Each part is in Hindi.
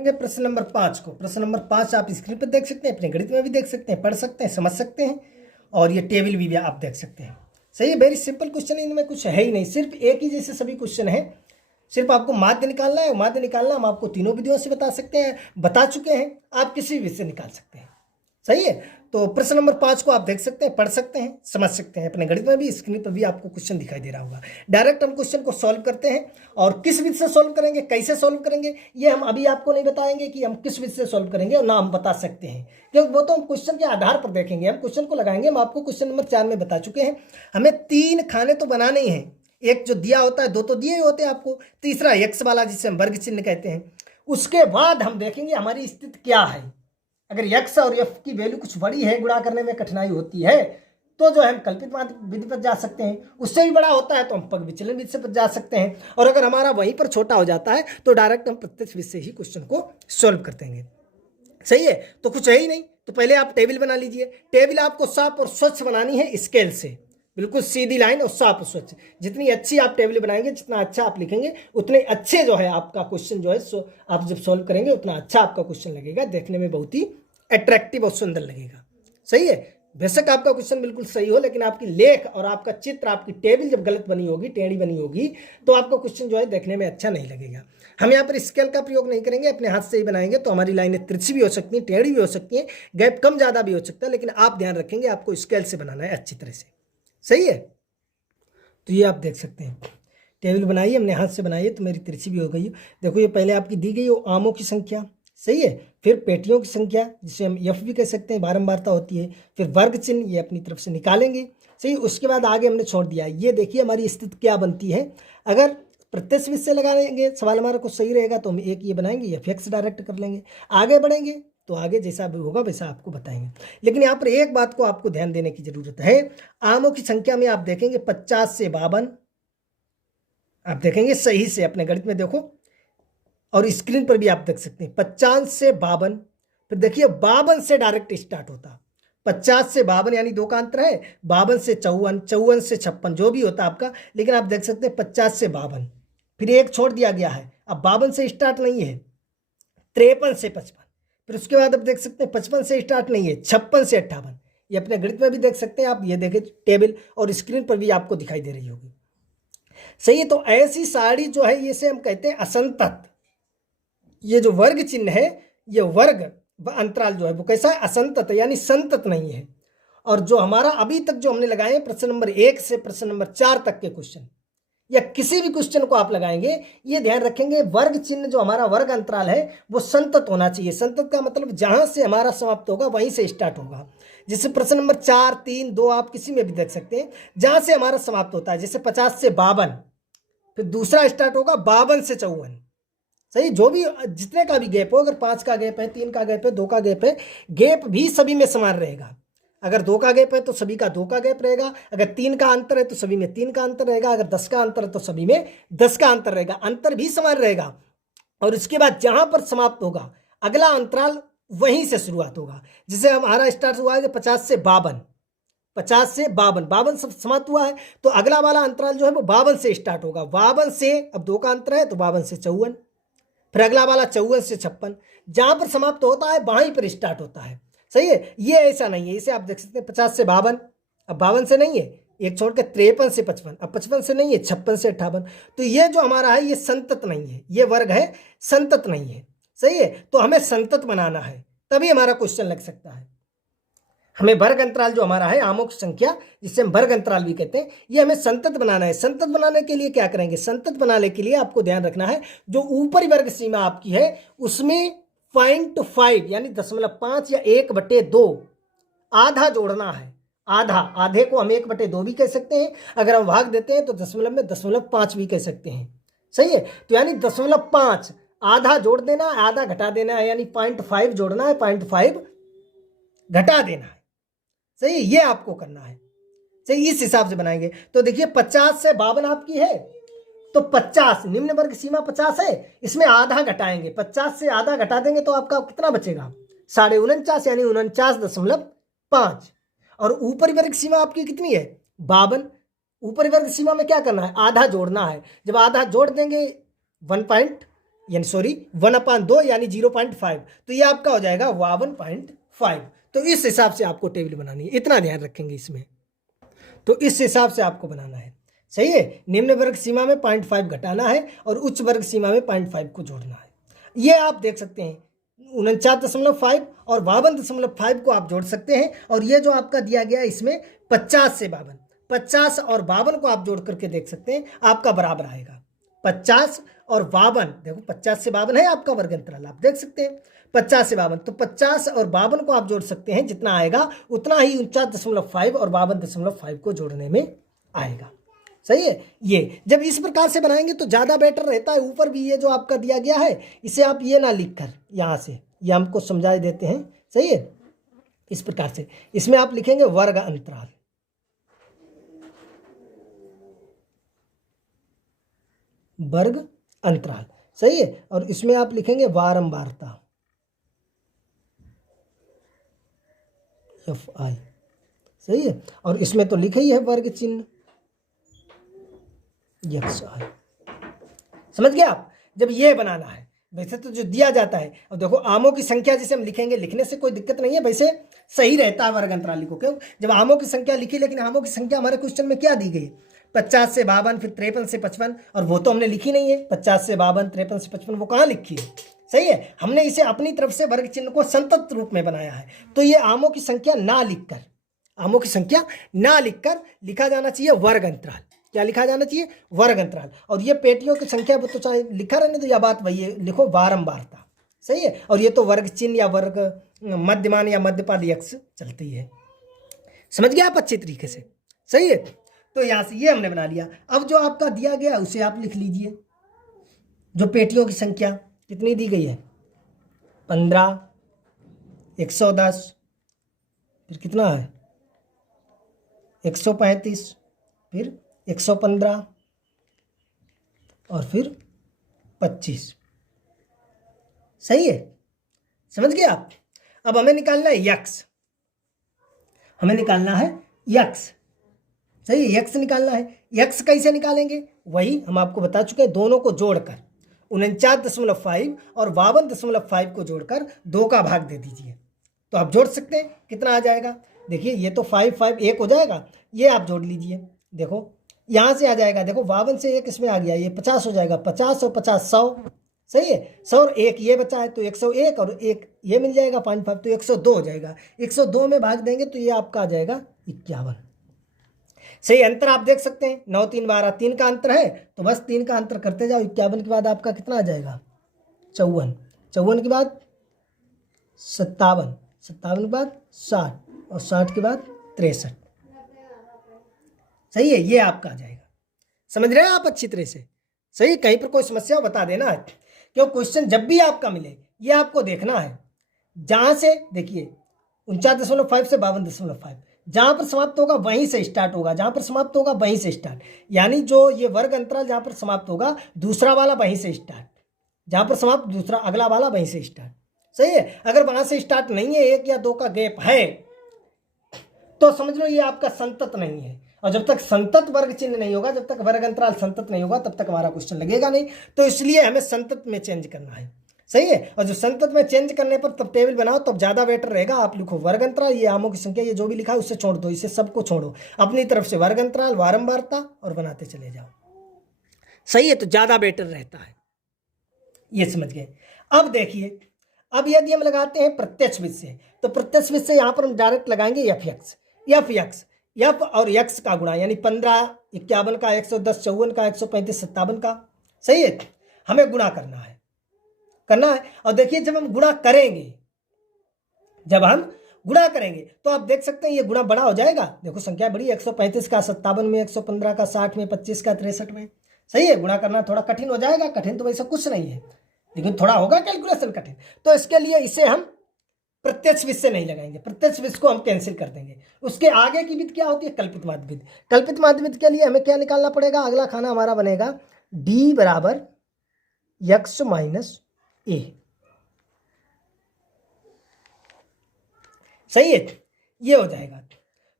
देखेंगे प्रश्न नंबर 5 को। प्रश्न नंबर 5 आप स्क्रीन पर देख सकते हैं, अपने गणित में भी देख सकते हैं, पढ़ सकते हैं, समझ सकते हैं, और ये टेबल भी आप देख सकते हैं। सही है, वेरी सिंपल क्वेश्चन है, इनमें कुछ है ही नहीं, सिर्फ एक ही जैसे सभी क्वेश्चन है। सिर्फ आपको माध्य निकालना है। माध्य निकालना हम आपको तीनों विधियों से बता सकते हैं, बता चुके हैं, आप किसी भी से निकाल सकते हैं। सही है, तो प्रश्न नंबर 5 को आप देख सकते हैं, पढ़ सकते हैं, समझ सकते हैं। अपने गणित में भी स्क्रीन पर भी आपको क्वेश्चन दिखाई दे रहा होगा। डायरेक्ट हम क्वेश्चन को सॉल्व करते हैं, और किस विधि से सॉल्व करेंगे, कैसे सॉल्व करेंगे, ये हम अभी आपको नहीं बताएंगे कि हम किस विधि से सॉल्व करेंगे, और ना हम बता सकते हैं, क्योंकि वो तो हम क्वेश्चन के आधार पर देखेंगे। हम क्वेश्चन को लगाएंगे। हम आपको क्वेश्चन नंबर 4 में बता चुके हैं, हमें 3 खाने तो बनाने ही हैं। एक जो दिया होता है, 2 तो दिए होते हैं आपको, तीसरा एक्स वाला जिसे हम वर्ग चिन्ह कहते हैं। उसके बाद हम देखेंगे हमारी स्थिति क्या है। अगर x और f की वैल्यू कुछ बड़ी है, गुणा करने में कठिनाई होती है, तो जो है हम कल्पित विधि पर जा सकते हैं। उससे भी बड़ा होता है तो हम पग विचलन विधि से पर जा सकते हैं। और अगर हमारा वहीं पर छोटा हो जाता है तो डायरेक्ट हम प्रत्यक्ष विधि से ही क्वेश्चन को सॉल्व कर देंगे। सही है, तो कुछ है ही नहीं, तो पहले आप टेबल बना लीजिए। टेबल आपको साफ और स्वच्छ बनानी है, स्केल से बिल्कुल सीधी लाइन और साफ और स्वच्छ। जितनी अच्छी आप टेबल बनाएंगे, जितना अच्छा आप लिखेंगे, उतने अच्छे जो है आपका क्वेश्चन जो है आप जब सॉल्व करेंगे उतना अच्छा आपका क्वेश्चन लगेगा, देखने में बहुत ही अट्रैक्टिव और सुंदर लगेगा। सही है, बेशक आपका क्वेश्चन बिल्कुल सही हो, लेकिन आपकी लेख और आपका चित्र, आपकी टेबल जब गलत बनी होगी, टेढ़ी बनी होगी, तो आपका क्वेश्चन जो है देखने में अच्छा नहीं लगेगा। हम यहाँ पर स्केल का प्रयोग नहीं करेंगे, अपने हाथ से ही बनाएंगे, तो हमारी लाइनें तिरछी भी हो सकती हैं, टेढ़ी भी हो सकती हैं, गैप कम ज़्यादा भी हो सकता है, लेकिन आप ध्यान रखेंगे आपको स्केल से बनाना है अच्छी तरह से। सही है, तो ये आप देख सकते हैं, टेबल बनाइए, हमने हाथ से बनाई है तो मेरी तिरछी भी हो गई है। देखो, ये पहले आपकी दी गई वो आमों की संख्या। सही है, फिर पेटियों की संख्या, जिसे हम एफ भी कह सकते हैं, बारंबारता होती है। फिर वर्ग चिन्ह, ये अपनी तरफ से निकालेंगे। सही, उसके बाद आगे हमने छोड़ दिया। ये देखिए हमारी स्थिति क्या बनती है। अगर प्रत्यक्ष विधि से लगाएंगे, सवाल हमारा कुछ सही रहेगा, तो हम एक ये बनाएंगे, एफ एक्स डायरेक्ट कर लेंगे। आगे बढ़ेंगे तो आगे जैसा भी होगा वैसा आपको बताएंगे। लेकिन यहाँ पर एक बात को आपको ध्यान देने की जरूरत है। आमों की संख्या में आप देखेंगे 50 से 52, आप देखेंगे सही से, अपने गणित में देखो, और स्क्रीन पर भी आप देख सकते हैं 50 से 52। फिर देखिए 52 से डायरेक्ट स्टार्ट होता, 50 से 52 यानी 2 का अंतर है, 52 से 54, 54 से 56, जो भी होता आपका। लेकिन आप देख सकते हैं 50 से 52, फिर एक छोड़ दिया गया है। अब 52 से स्टार्ट नहीं है, 53 से 55, फिर उसके बाद आप देख सकते हैं 55 से स्टार्ट नहीं है, 56 से 58। ये अपने गणित में भी देख सकते हैं आप, ये देखें टेबल, और स्क्रीन पर भी आपको दिखाई दे रही होगी। सही है, तो ऐसी साड़ी जो है, ये से हम कहते हैं असंतत। ये जो वर्ग चिन्ह है, ये वर्ग अंतराल जो है वो कैसा है, असंतत, यानी संतत नहीं है। और जो हमारा अभी तक जो हमने लगाए हैं, प्रश्न नंबर 1 से प्रश्न नंबर 4 तक के क्वेश्चन, या किसी भी क्वेश्चन को आप लगाएंगे, ये ध्यान रखेंगे, वर्ग चिन्ह जो हमारा वर्ग अंतराल है वो संतत होना चाहिए। संतत का मतलब जहां से हमारा समाप्त होगा वहीं से स्टार्ट होगा। जैसे प्रश्न नंबर 4, 3, 2 आप किसी में भी देख सकते हैं, जहां से हमारा समाप्त होता है। जैसे 50 से 52, फिर दूसरा स्टार्ट होगा 52 से 54। सही, जो भी जितने का भी गैप हो, अगर 5 का गैप है, 3 का गैप है, 2 का गैप है, गैप भी सभी में समान रहेगा। अगर 2 का गैप है तो सभी का 2 का गैप रहेगा, अगर 3 का अंतर है तो सभी में 3 का अंतर रहेगा, अगर 10 का अंतर है तो सभी में 10 का अंतर रहेगा, अंतर भी समान रहेगा। और उसके बाद जहां पर समाप्त होगा, अगला अंतराल वहीं से शुरुआत होगा। जैसे हमारा स्टार्ट हुआ है 50 से 52, 50 से 52, 52 समाप्त हुआ है, तो अगला वाला अंतराल जो है वो 52 से स्टार्ट होगा। 52 से, अब 2 का अंतर है तो 52 से 54, फिर अगला वाला 54 से 56, जहां पर समाप्त होता है वहीं पर स्टार्ट होता है। सही है, ये ऐसा नहीं है। इसे आप देख सकते हैं 50 से 52, अब 52 से नहीं है, एक छोड़ के 53 से 55, अब 55 से नहीं है, 56 से 58। तो ये जो हमारा है ये संतत नहीं है, ये वर्ग है, संतत नहीं है। सही है, तो हमें संतत बनाना है, तभी हमारा क्वेश्चन लग सकता है। हमें वर्ग अंतराल जो हमारा है, आमों की संख्या, जिसे हम वर्ग अंतराल भी कहते हैं, ये हमें संतत बनाना है। संतत बनाने के लिए क्या करेंगे, संतत बनाने के लिए आपको ध्यान रखना है, जो ऊपरी वर्ग सीमा आपकी है उसमें 0.5 यानी 0.5 या 1/2 आधा जोड़ना है। आधा, आधे को हम 1/2 भी कह सकते हैं, अगर हम भाग देते हैं तो दशमलव में 0.5 भी कह सकते हैं। सही है, तो यानी 0.5 आधा जोड़ देना है, आधा घटा देना है, यानी 0.5 जोड़ना है, 0.5 घटा देना है। सही, ये आपको करना है। सही, इस हिसाब से बनाएंगे। तो देखिए 50 से 52 आपकी है, तो 50 निम्न वर्ग सीमा 50 है, इसमें आधा घटाएंगे, 50 से आधा घटा देंगे तो आपका कितना बचेगा, 49.5 यानी 49.5। और ऊपरी वर्ग सीमा आपकी कितनी है, 52। ऊपरी वर्ग सीमा में क्या करना है, आधा जोड़ना है। जब आधा जोड़ देंगे 1 पॉइंट यानी सॉरी 1/2 यानी 0.5, तो ये आपका हो जाएगा 52.5। तो इस हिसाब से आपको टेबल बनानी है, इतना ध्यान रखेंगे इसमें। तो इस हिसाब से आपको बनाना है, सही है। निम्न वर्ग सीमा में 0.5 घटाना है और उच्च वर्ग सीमा में 0.5 को जोड़ना है। ये आप देख सकते हैं 49.5 और 52.5 को आप जोड़ सकते हैं। और ये जो आपका दिया गया इसमें 50 से 52, 50 और 52 को आप जोड़ करके देख सकते हैं, आपका बराबर आएगा 50 और 52। देखो 50 से 52 है आपका वर्ग अंतराल, आप देख सकते हैं 50 से 52, तो 50 और 52 को आप जोड़ सकते हैं, जितना आएगा उतना ही 49.5 और 52.5 को जोड़ने में आएगा, सही है। ये जब इस प्रकार से बनाएंगे तो ज़्यादा बेटर रहता है। ऊपर भी ये जो आपका दिया गया है, इसे आप ये ना लिख कर यहाँ से ये हमको समझा देते हैं, सही है। इस प्रकार से इसमें आप लिखेंगे वर्ग अंतराल, वर्ग अंतराल, सही है। और इसमें आप लिखेंगे बारंबारता, FI, सही है। और इसमें तो लिखा ही है वर्ग चिन्ह XI। समझ गए आप। जब ये बनाना है, वैसे तो जो दिया जाता है, अब देखो आमों की संख्या जैसे हम लिखेंगे, लिखने से कोई दिक्कत नहीं है, वैसे सही रहता है वर्ग अंतराल को। क्यों? जब आमों की संख्या लिखी, लेकिन आमों की संख्या हमारे क्वेश्चन में क्या दी गई, 50 से 52, फिर 53 से 55, और वो तो हमने लिखी नहीं है। 50 से 52, 53 से 55 वो कहाँ लिखी है, सही है। हमने इसे अपनी तरफ से वर्ग चिन्ह को संतत रूप में बनाया है। तो ये आमों की संख्या ना लिखकर, आमों की संख्या ना लिखकर लिखा जाना चाहिए वर्ग अंतराल। क्या लिखा जाना चाहिए? वर्ग अंतराल। और ये पेटियों की संख्या तो चाहे लिखा रहने तो, यह बात वही है, लिखो बारंबारता, सही है। और ये तो वर्ग चिन्ह या वर्ग मध्यमान या मध्यपद यक्ष चलती है। समझ गए आप अच्छे तरीके से, सही है। तो यहाँ से ये हमने बना लिया। अब जो आपका दिया गया उसे आप लिख लीजिए। जो पेटियों की संख्या कितनी दी गई है, 15, 110, फिर कितना है 135, फिर 115 और फिर 25, सही है। समझ गए आप। अब हमें निकालना है यक्स, हमें निकालना है यक्स, सही है। यक्स निकालना है। यक्स कैसे निकालेंगे, वही हम आपको बता चुके हैं। दोनों को जोड़कर 49.5 और 52.5 को जोड़कर 2 का भाग दे दीजिए, तो आप जोड़ सकते हैं। कितना आ जाएगा, देखिए ये तो 5 5 1 हो जाएगा, ये आप जोड़ लीजिए। देखो यहाँ से आ जाएगा, देखो 52 से 1 इसमें आ गया, ये 50 हो जाएगा। 50 और 50 100, सही है। 100 और 1 ये बचा है, तो 101 और 1 ये मिल जाएगा 5 5, तो 102 हो जाएगा। 102 में भाग देंगे तो ये आपका आ जाएगा 51, सही। अंतर आप देख सकते हैं, 9 3 12, 3 का अंतर है, तो बस 3 का अंतर करते जाओ। 51 के बाद आपका कितना आ जाएगा 54, 54 के बाद 57, 57 के बाद 60 और 60 के बाद 63, सही है। ये आपका आ जाएगा। समझ रहे हैं आप अच्छी तरह से, सही। कहीं पर कोई समस्या हो बता देना है, क्यों क्वेश्चन जब भी आपका मिले ये आपको देखना है। जहां से देखिए 49.5 से 52.5, जहां पर समाप्त होगा वहीं से स्टार्ट होगा, जहां पर समाप्त होगा वहीं से स्टार्ट। यानी जो ये वर्ग अंतराल जहां पर समाप्त होगा, दूसरा वाला वहीं से स्टार्ट, जहां पर समाप्त दूसरा अगला वाला वहीं से स्टार्ट, सही है। अगर वहां से स्टार्ट नहीं है, 1 या 2 का गैप है, तो समझ लो ये आपका संतत नहीं है। और जब तक संतत वर्ग चिन्ह नहीं होगा, जब तक वर्ग अंतराल संतत नहीं होगा, तब तक हमारा क्वेश्चन लगेगा नहीं। तो इसलिए हमें संतत में चेंज करना है, सही है। और जो संतत में चेंज करने पर तब टेबल बनाओ, तब ज्यादा बेटर रहेगा। आप लिखो वर्ग अंतराल, ये आमों की संख्या, ये जो भी लिखा है उससे छोड़ दो, इसे सबको छोड़ो, अपनी तरफ से वर्ग अंतराल, बारंबारता और बनाते चले जाओ, सही है। तो ज्यादा बेटर रहता है, ये समझ गए। अब देखिए, अब यदि हम लगाते हैं प्रत्यक्ष विध से, तो प्रत्यक्ष विध से यहां पर हम डायरेक्ट लगाएंगे एफ एक्स, एफ और एक्स का गुणा, यानी 15 51 का, 110 54 का, 135 57 का, सही है। हमें गुणा करना है। और देखिए जब हम गुणा करेंगे, तो आप देख सकते हैं ये गुणा बड़ा हो जाएगा। देखो संख्या बड़ी, 135 का 57 में, 115 का 60 में, 25 का 63 में, सही है। गुणा करना थोड़ा कठिन हो जाएगा, कठिन तो वैसा कुछ नहीं है, लेकिन थोड़ा होगा कैलकुलेशन कठिन। तो इसके लिए इसे हम प्रत्यक्ष विध से नहीं लगाएंगे, प्रत्यक्ष विध को हम कैंसिल कर देंगे। उसके आगे की विध क्या होती है, कल्पित माध्य विध। कल्पित माध्य विध के लिए हमें क्या निकालना पड़ेगा, अगला खाना हमारा बनेगा d बराबर x माइनस ए, सही है। ये हो जाएगा।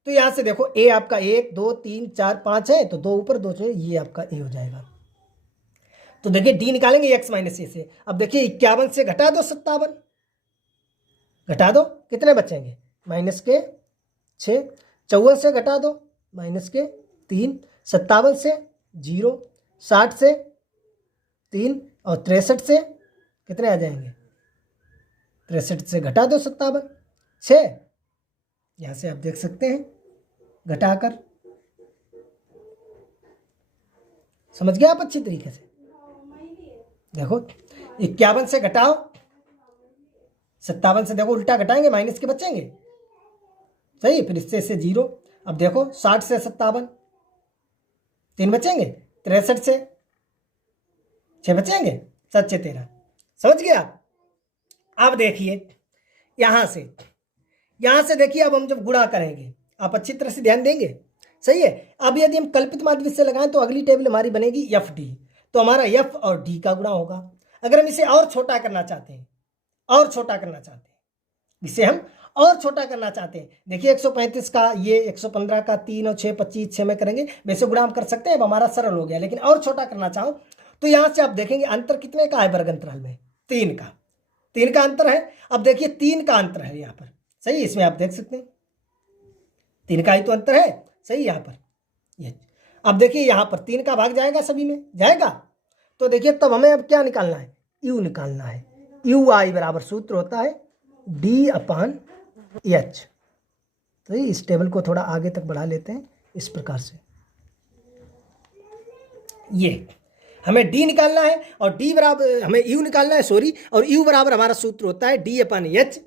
तो यहां से देखो a आपका 1 2 3 4 5 है, तो 2 ऊपर 2 चाहिए, ये आपका a हो जाएगा। तो देखिए डी निकालेंगे x माइनस ए से। अब देखिए 51 से घटा दो 57, घटा दो, कितने बचेंगे माइनस के 6, 54 से घटा दो माइनस के 3, 57 से 0, 60 से 3 और 63 से कितने आ जाएंगे, 63 से घटा दो 57, 6। यहाँ से आप देख सकते हैं घटाकर, समझ गए आप अच्छी तरीके से। देखो 51 से घटाओ 57 से, देखो उल्टा घटाएंगे माइनस के बचेंगे, सही। फिर इससे 0। अब देखो 60 से 57 3 बचेंगे, 63 से 6 बचेंगे, 7 6 13। समझ गए आप। अब देखिए यहाँ से देखिए, अब हम जब गुणा करेंगे आप अच्छी तरह से ध्यान देंगे, सही है। अब यदि हम कल्पित माध्य विधि से लगाएं तो अगली टेबल हमारी बनेगी एफ डी, तो हमारा एफ और डी का गुणा होगा। अगर हम इसे और छोटा करना चाहते हैं, इसे हम और छोटा करना चाहते हैं, देखिए 135 का ये 115 का 3 और 6 25, 6 में करेंगे, वैसे गुणा हम कर सकते हैं। अब हमारा सरल हो गया। लेकिन और छोटा करना चाहो तो यहाँ से आप देखेंगे अंतर कितने का है वर्ग अंतराल में, 3 का अंतर है। अब देखिए 3 का अंतर है यहाँ पर, सही। इसमें आप देख सकते हैं 3 का ही तो अंतर है, सही। यहाँ पर ये, अब देखिए यहाँ पर 3 का भाग जाएगा, सभी में जाएगा। तो देखिए तब हमें अब क्या निकालना है, यू निकालना है। यू आई बराबर सूत्र होता है डी अपान एच। तो इस टेबल को थोड़ा आगे तक बढ़ा लेते हैं इस प्रकार से। ये हमें डी निकालना है और डी बराबर हमें यू निकालना है, सॉरी। और यू बराबर हमारा सूत्र होता है डी अपान एच।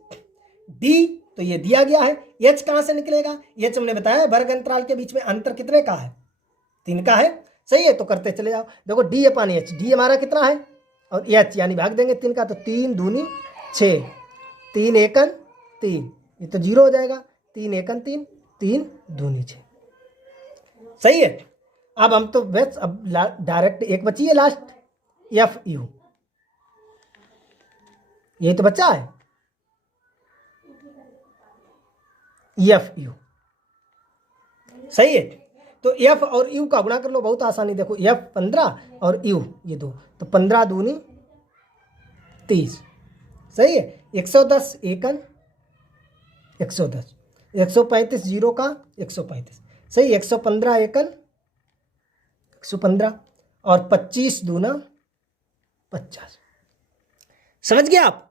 डी तो ये दिया गया है, एच कहाँ से निकलेगा, एच हमने बताया वर्ग अंतराल के बीच में अंतर कितने का है, 3 का है, सही है। तो करते चले जाओ, देखो डी अपान एच, डी हमारा कितना है और एच यानी भाग देंगे 3 का, तो 3 दूनी 6, 3 एकन 3, ये तो 0 हो जाएगा, 3 एकन 3, 3 दूनी 6, सही है। अब हम तो बस अब डायरेक्ट एक बची है लास्ट, एफ यू, ये तो बचा है एफ यू, सही है। तो एफ और यू का गुणा कर लो, बहुत आसानी। देखो एफ 15 और यू ये 2, तो 15 दूनी 30, सही है। 110 एकन 110, 135 0 का 135, सही। 115 एकन 115 और 25 दूना 50। समझ गए आप।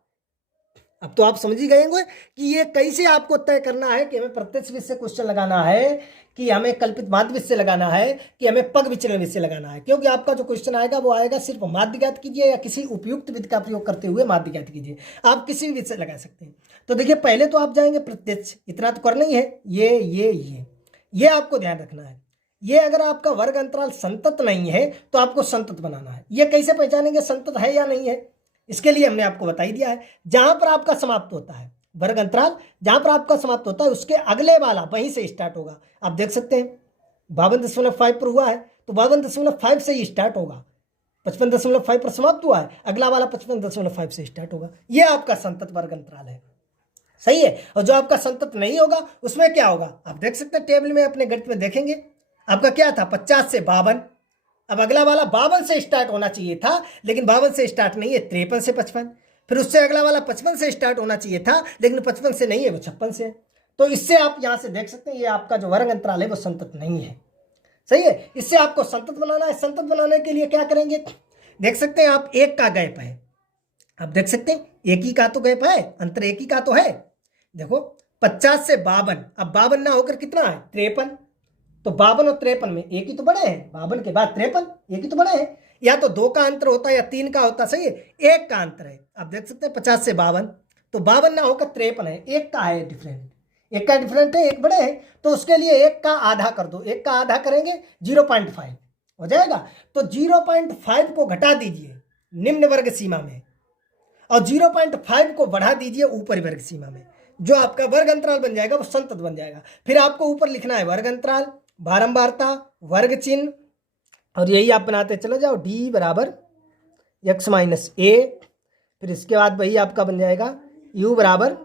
अब तो आप समझ ही गए होंगे कि ये कैसे आपको तय करना है कि हमें प्रत्यक्ष विधि से क्वेश्चन लगाना है, कि हमें कल्पित माध्य विधि से लगाना है, कि हमें पग विचलन विधि से लगाना है। क्योंकि आपका जो क्वेश्चन आएगा वो आएगा सिर्फ माध्य ज्ञात कीजिए या किसी उपयुक्त विधि का प्रयोग करते हुए माध्य ज्ञात कीजिए, आप किसी भी विधि से लगा सकते हैं। तो देखिए पहले तो आप जाएंगे प्रत्यक्ष, इतना तो करना ही है। ये आपको ध्यान रखना है। ये अगर आपका वर्ग अंतराल संतत नहीं है तो आपको संतत बनाना है। ये कैसे पहचानेंगे संतत है या नहीं है, इसके लिए हमने आपको बता ही दिया है। जहां पर आपका समाप्त होता है वर्ग अंतराल, जहां पर आपका समाप्त होता है उसके अगले वाला वहीं से स्टार्ट होगा। आप देख सकते हैं 52.5 पर हुआ है तो 52.5 से ही स्टार्ट होगा, 55.5 पर समाप्त हुआ है, अगला वाला 55.5 से स्टार्ट होगा। ये आपका संतत वर्ग अंतराल है, सही है। और जो आपका संतत नहीं होगा उसमें क्या होगा, आप देख सकते हैं टेबल में अपने गणित में देखेंगे, आपका क्या था 50 से 52। अब अगला वाला 52 से स्टार्ट होना चाहिए था, लेकिन 52 से स्टार्ट नहीं है, 53 से 55। फिर उससे अगला वाला 55 से स्टार्ट होना चाहिए था, लेकिन 55 से नहीं है, वो 56 से है। तो इससे आप यहां से देख सकते हैं ये आपका जो वर्ग अंतराल है वो संतत नहीं है, सही है। इससे आपको संतत बनाना है। संतत बनाने के लिए क्या करेंगे, देख सकते हैं आप 1 का गैप है, आप देख सकते हैं 1 ही का तो गैप है, अंतर 1 ही का तो है। देखो 50 से 52, अब 52 ना होकर कितना है 53, तो 52 और 53 में 1 ही तो बड़े हैं, 52 के बाद 53, 1 ही तो बड़े हैं। या तो 2 का अंतर होता है या 3 का होता, सही है। 1 का अंतर है, आप देख सकते हैं 50 से 52, तो 52 ना होकर 53 है, 1 का है डिफरेंट, 1 का डिफरेंट है, 1 बड़े हैं, तो उसके लिए 1 का आधा कर दो, 1 का आधा करेंगे 0.5 हो जाएगा। तो 0.5 को घटा दीजिए निम्न वर्ग सीमा में और 0.5 को बढ़ा दीजिए ऊपरी वर्ग सीमा में, जो आपका वर्ग अंतराल बन जाएगा वो संतत बन जाएगा। फिर आपको ऊपर लिखना है वर्ग अंतराल, बारंबारता, वर्ग चिन्ह, और यही आप बनाते चले जाओ डी बराबर x माइनस ए। फिर इसके बाद वही आपका बन जाएगा u बराबर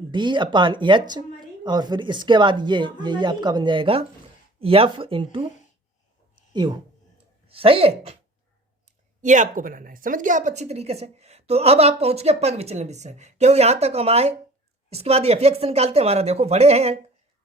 डी अपान एच, और फिर इसके बाद यही आपका बन जाएगा f इंटू यू, सही है। ये आपको बनाना है, समझ गए आप अच्छी तरीके से। तो अब आप पहुंच गए पग विचलन विषय, क्यों यहाँ तक हम आए। इसके बाद एफ एक्स निकालते हैं, हमारा देखो बड़े हैं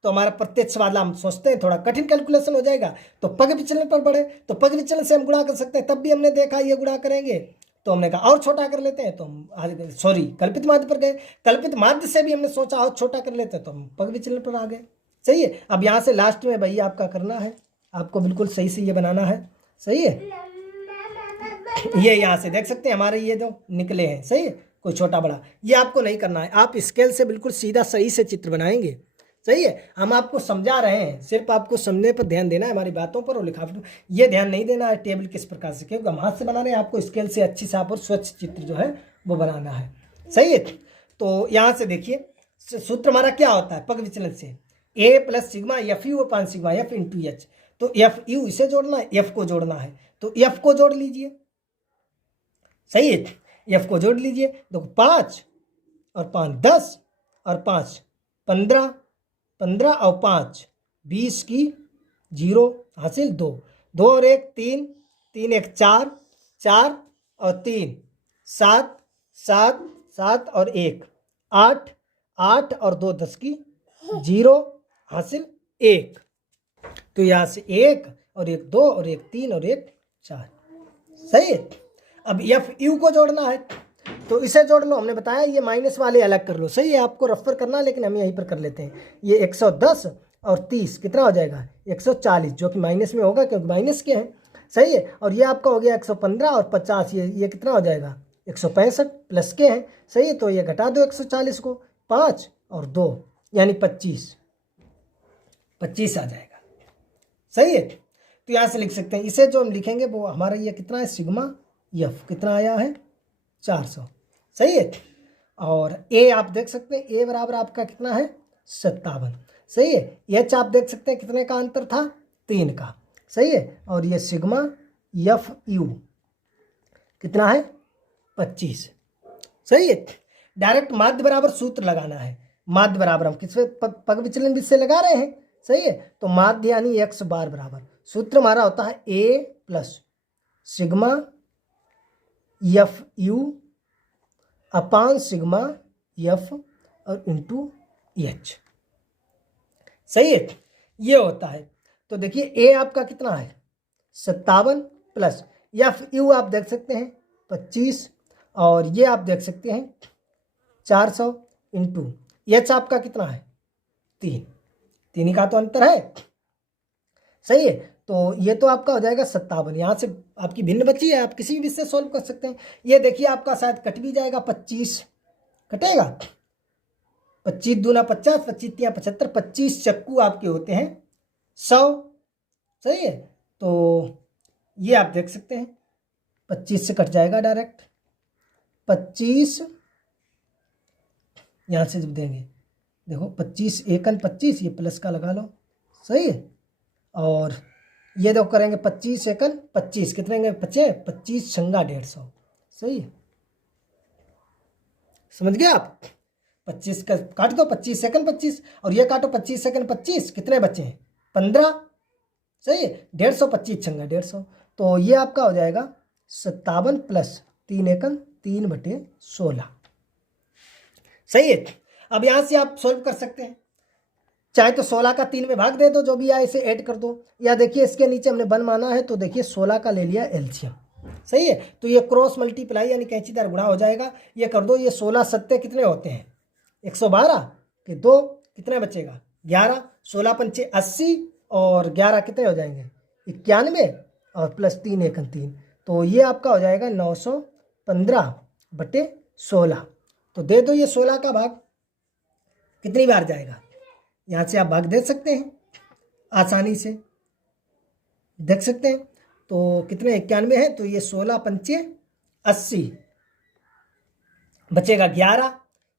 तो हमारा प्रत्यक्ष वाला हम सोचते हैं थोड़ा कठिन कैलकुलेशन हो जाएगा, तो पग विचलन पर बढ़े, तो पग विचलन से हम गुणा कर सकते हैं। तब भी हमने देखा ये गुणा करेंगे, तो हमने कहा और छोटा कर लेते हैं, तो हम सॉरी कल्पित माध्य पर गए। कल्पित माध्य से भी हमने सोचा और छोटा कर लेते हैं, तो हम पग विचलन पर आ गए। सही है। अब यहाँ से लास्ट में भाई आपका करना है, आपको बिल्कुल सही से ये बनाना है। सही है। ये यहाँ से देख सकते हैं हमारे ये जो निकले हैं। सही है। कोई छोटा बड़ा ये आपको नहीं करना है, आप स्केल से बिल्कुल सीधा सही से चित्र बनाएंगे। सही है। हम आपको समझा रहे हैं, सिर्फ आपको समझने पर ध्यान देना है, हमारी बातों पर और लिखावट ये ध्यान नहीं देना है टेबल किस प्रकार से, क्योंकि हम हाथ से बना रहे हैं, आपको स्केल से अच्छी साफ और स्वच्छ चित्र जो है वो बनाना है। सही है। तो यहाँ से देखिए सूत्र हमारा क्या होता है पग विचलन से, A plus sigma F U upon sigma F into H. तो एफ यू इसे जोड़ना है, एफ को जोड़ना है, तो एफ को जोड़ लीजिए। सही है। एफ को जोड़ लीजिए, देखो 5 और 5 10 और 5 15, 15 और 5 20 की 0 हासिल 2, 2 और 1 3, 3 1 4, 4 और 3 7, 7 7 और 1 8, 8 और 2 10 की 0 हासिल 1। तो यहाँ से 1 और 1 2 और 1 3 और 1 4। सही है। अब एफ यू को जोड़ना है, तो इसे जोड़ लो, हमने बताया ये माइनस वाले अलग कर लो। सही है। आपको रफर करना, लेकिन हम यहीं पर कर लेते हैं। ये 110 और 30 कितना हो जाएगा 140, जो कि माइनस में होगा क्योंकि माइनस के हैं। सही है। और ये आपका हो गया 115 और 50, ये कितना हो जाएगा 165 प्लस के हैं। सही है। तो ये घटा दो 140 को, 5 और 2 यानी 25 आ जाएगा। सही है। तो यहाँ से लिख सकते हैं, इसे जो हम लिखेंगे वो हमारा ये कितना है सिग्मा एफ कितना आया है 400। सही है। और ए आप देख सकते हैं, ए बराबर आपका कितना है 57। सही है। एच आप देख सकते हैं कितने का अंतर था 3 का। सही है। और ये सिग्मा एफ यू कितना है 25। सही है। डायरेक्ट माध्य बराबर सूत्र लगाना है। माध्य बराबर हम किस पग विचलन विधि से लगा रहे हैं। सही है। तो माध्य यानी एक्स बार बराबर सूत्र हमारा होता है A plus sigma F U upon sigma F और इंटू एच। सही है। ये होता है। तो देखिए ए आपका कितना है 57 प्लस एफ यू आप देख सकते हैं 25 और ये आप देख सकते हैं 400 इंटू एच आपका कितना है 3 का तो अंतर है। सही है। तो ये तो आपका हो जाएगा 57, यहाँ से आपकी भिन्न बची है, आप किसी भी विषय सॉल्व कर सकते हैं। ये देखिए आपका शायद कट भी जाएगा, 25 कटेगा, 25 दूना 50, 25 तिया 75, 25 चक्कू आपके होते हैं 100। सही है। तो ये आप देख सकते हैं 25 से कट जाएगा डायरेक्ट, 25 यहाँ से जब देंगे देखो 25 एकन 25, ये प्लस का लगा लो। सही है। और ये देखो करेंगे 25 एकन 25 कितने बचे 25 छंगा 150। सही है। समझ गए आप। 25 का काट दो 25 सेकंड 25 और ये काटो 25 सेकंड 25 कितने बचे हैं 15। सही है। 150 25 छंगा 150, तो ये आपका हो जाएगा 57 प्लस 3 एकन 3/16। सही है। अब यहाँ से आप सोल्व कर सकते हैं, चाहे तो 16 का 3 में भाग दे दो, जो भी आए इसे ऐड कर दो, या देखिए इसके नीचे हमने 1 माना है तो देखिए 16 का ले लिया एलसीएम। सही है। तो ये क्रॉस मल्टीप्लाई यानी कैंचीदार गुणा हो जाएगा। ये कर दो, ये 16 सत्ते कितने होते हैं 112 के 2 कितने बचेगा 11, 16 पंचे 80 और 11 कितने हो जाएंगे 91 और प्लस 3 एकन 3, तो ये आपका हो जाएगा 915/16। तो दे दो ये 16 का भाग कितनी बार जाएगा, यहाँ से आप भाग दे सकते हैं आसानी से, देख सकते हैं। तो कितने 91 है, तो ये 16 पंचे 80 बचेगा 11,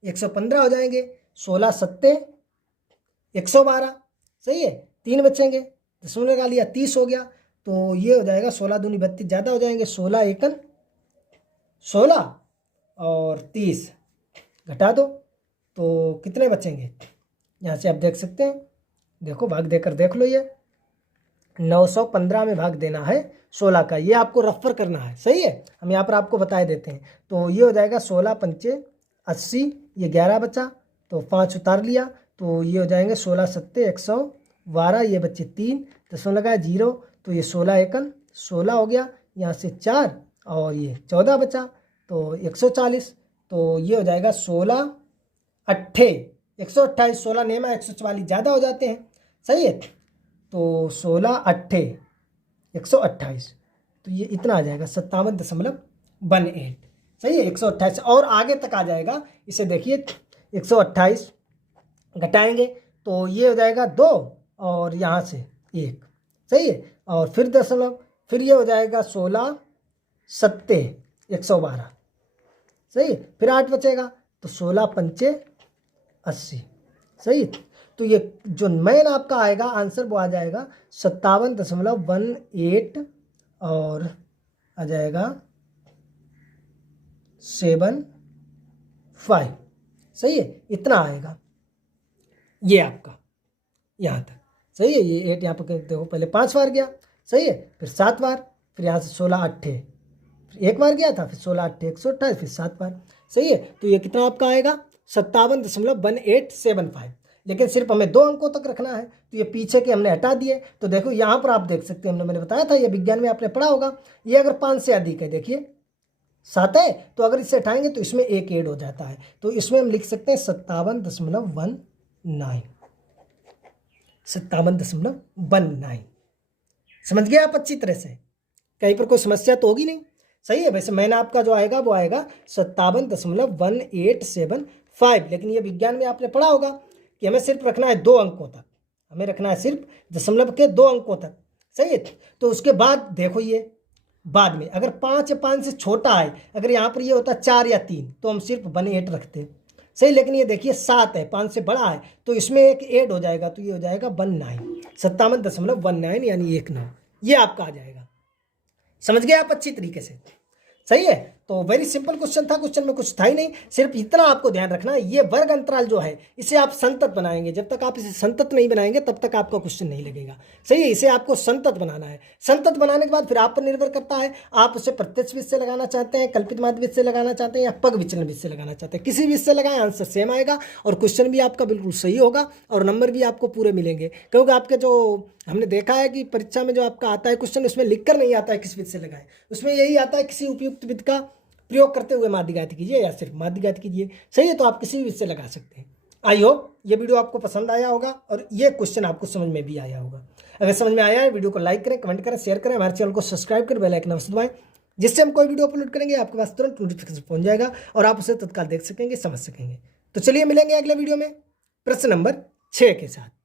115 हो जाएंगे, 16 सत्ते 112। सही है। 3 बचेंगे, दशमलव लगा लिया 30 हो गया, तो ये हो जाएगा 16 दूनी 32 ज़्यादा हो जाएंगे, 16 एकन 16 और 30 घटा दो तो कितने बचेंगे, यहाँ से आप देख सकते हैं। देखो भाग देकर देख लो, ये 915 में भाग देना है 16 का, ये आपको रफर करना है। सही है, हम यहाँ पर आपको बता देते हैं। तो ये हो जाएगा 16 पंचे 80, ये 11 बचा तो 5 उतार लिया, तो ये हो जाएंगे 16 सत्ते 112, ये बच्चे 3 दसों लगाया 0, तो ये 16 एकन 16 हो गया, यहाँ से 4 और ये 14 बचा तो 140, तो ये हो जाएगा 16 अट्ठे 128, 16 नेमा 144 ज़्यादा हो जाते हैं। सही है, तो 16 अट्ठे 128, तो ये इतना आ जाएगा 57.18। सही है, 128 और आगे तक आ जाएगा। इसे देखिए 128 घटाएंगे तो ये हो जाएगा 2 और यहाँ से 1। सही है, और फिर दशमलव, फिर ये हो जाएगा 16 सत्ते 112। सही है, फिर 8 बचेगा तो 16 पंचे 80। सही, तो ये जो मेन आपका आएगा आंसर वो आ जाएगा 57.18 और आ जाएगा 75। सही है, इतना आएगा ये आपका यहाँ तक। सही है, ये 8 यहाँ पर देखो पहले 5 बार गया। सही है, फिर 7 बार, फिर यहाँ से 16 अट्ठे, फिर 1 बार गया था, फिर 16 अट्ठे 128, फिर 7 बार। सही है, तो ये कितना आपका आएगा 57.1875। लेकिन सिर्फ हमें 2 अंकों तक रखना है, तो ये पीछे के हमने हटा दिए। तो देखो यहाँ पर आप देख सकते हैं, मैंने बताया था ये विज्ञान में आपने पढ़ा होगा। ये अगर 5 से अधिक है, देखिए 7 है, तो अगर इससे हटाएंगे तो इसमें 1 ऐड हो जाता है, तो इसमें हम लिख सकते हैं 57.19। 57.19। समझ गए आप अच्छी तरह से? कहीं पर कोई समस्या तो होगी नहीं। सही है, वैसे मैंने आपका जो आएगा वो आएगा 57.1875। लेकिन ये विज्ञान में आपने पढ़ा होगा कि हमें सिर्फ रखना है 2 अंकों तक, हमें रखना है सिर्फ दशमलव के 2 अंकों तक। सही है, तो उसके बाद देखो ये बाद में अगर 5 या 5 से छोटा है, अगर यहाँ पर ये होता 4 या 3 तो हम सिर्फ 18 रखते हैं। सही, लेकिन ये देखिए 7 है, 5 से बड़ा है, तो इसमें एक ऐड हो जाएगा, तो ये हो जाएगा 19, 57.19 यानी 19। ये आपका आ जाएगा। समझ गए आप अच्छी तरीके से? सही है, तो वेरी सिंपल क्वेश्चन था, क्वेश्चन में कुछ था ही नहीं, सिर्फ इतना आपको ध्यान रखना है। ये वर्ग अंतराल जो है इसे आप संतत बनाएंगे, जब तक आप इसे संतत नहीं बनाएंगे तब तक आपका क्वेश्चन नहीं लगेगा। सही है, इसे आपको संतत बनाना है। संतत बनाने के बाद फिर आप पर निर्भर करता है, आप उसे प्रत्यक्ष विधि से लगाना चाहते हैं, कल्पित माध्य विधि से लगाना चाहते हैं, या पग विचलन विधि से लगाना चाहते हैं। किसी विधि से लगाएं, आंसर सेम आएगा और क्वेश्चन भी आपका बिल्कुल सही होगा और नंबर भी आपको पूरे मिलेंगे। क्योंकि आपके जो हमने देखा है कि परीक्षा में जो आपका आता है क्वेश्चन, उसमें लिख कर नहीं आता है किस विधि से लगाएं, उसमें यही आता है किसी उपयुक्त विधि का प्रयोग करते हुए माध्य ज्ञात कीजिए या सिर्फ माध्य ज्ञात कीजिए। सही है, तो आप किसी भी से लगा सकते हैं। आई होप ये वीडियो आपको पसंद आया होगा और ये क्वेश्चन आपको समझ में भी आया होगा। अगर समझ में आया है, वीडियो को लाइक करें, कमेंट करें, शेयर करें, हमारे चैनल को सब्सक्राइब कर बेल आइकन अवश्य दबाएं, जिससे हम कोई वीडियो अपलोड करेंगे आपके पास तुरंत नोटिफिकेशन पहुंच जाएगा और आप उसे तत्काल देख सकेंगे, समझ सकेंगे। तो चलिए मिलेंगे अगले वीडियो में प्रश्न नंबर 6 के साथ।